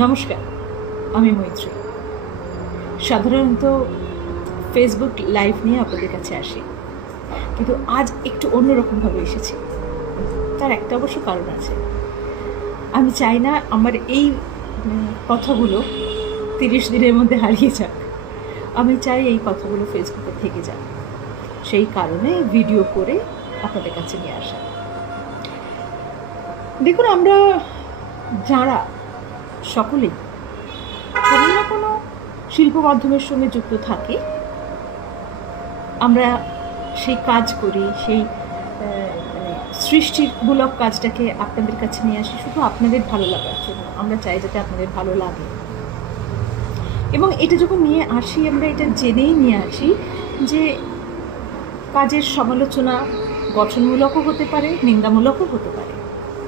নমস্কার, আমি মৈত্রী। সাধারণত ফেসবুক লাইভ নিয়ে আপনাদের কাছে আসি, কিন্তু আজ একটু অন্যরকমভাবে এসেছি। তার একটা অবশ্য কারণ আছে। আমি চাই না আমার এই কথাগুলো 30 দিনের মধ্যে হারিয়ে যাক। আমি চাই এই কথাগুলো ফেসবুকে থেকে যাক। সেই কারণে ভিডিও করে আপনাদের কাছে নিয়ে আসা। দেখুন, আমরা যারা সকলেই কোনো না কোনো শিল্প মাধ্যমের সঙ্গে যুক্ত থাকি, আমরা সেই কাজ করি, সেই সৃষ্টিমূলক কাজটাকে আপনাদের কাছে নিয়ে আসি শুধু আপনাদের ভালো লাগার জন্য। আমরা চাই যাতে আপনাদের ভালো লাগে, এবং এটা যখন নিয়ে আসি আমরা এটা জেনেই নিয়ে আসি যে কাজের সমালোচনা গঠনমূলকও হতে পারে, নিন্দামূলকও হতে পারে।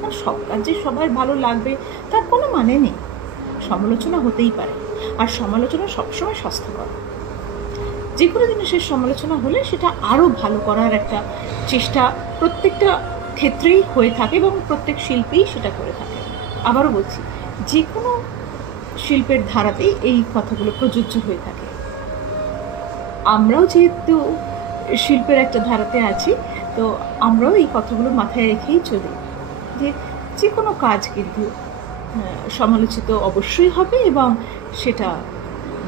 আর সব কাজে সবার ভালো লাগবে তার কোনো মানে নেই। সমালোচনা হতেই পারে, আর সমালোচনা সবসময় স্বাস্থ্যকর। যে কোনো জিনিসের সমালোচনা হলে সেটা আরও ভালো করার একটা চেষ্টা প্রত্যেকটা ক্ষেত্রেই হয়ে থাকে, এবং প্রত্যেক শিল্পী সেটা করে থাকে। আবারও বলছি, যে কোনো শিল্পের ধারাতেই এই কথাগুলো প্রযোজ্য হয়ে থাকে। আমরাও যেহেতু শিল্পের একটা ধারাতে আছি, তো আমরাও এই কথাগুলো মাথায় রেখেই চলি যে যে কোনো কাজ কিন্তু সমালোচিত অবশ্যই হবে, এবং সেটা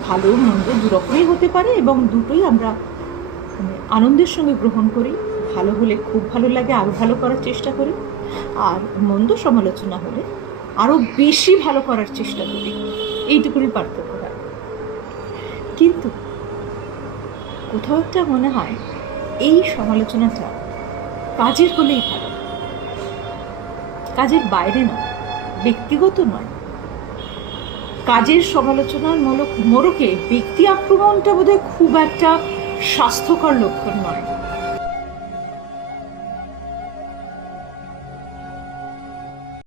ভালো মন্দ দুরকমই হতে পারে, এবং দুটোই আমরা আনন্দের সঙ্গে গ্রহণ করি। ভালো হলে খুব ভালো লাগে, আরও ভালো করার চেষ্টা করি, আর মন্দ সমালোচনা হলে আরও বেশি ভালো করার চেষ্টা করি। এইটুকুনি পার্থক্য হয়। কিন্তু কোথাও একটা মনে হয় এই সমালোচনাটা কাজের হলেই ভালো, কাজের বাইরে নয়, ব্যক্তিগত নয়। কাজের সমালোচনার মোড়কে ব্যক্তি আক্রমণটা বোধহয় খুব একটা স্বাস্থ্যকর লক্ষণ নয়।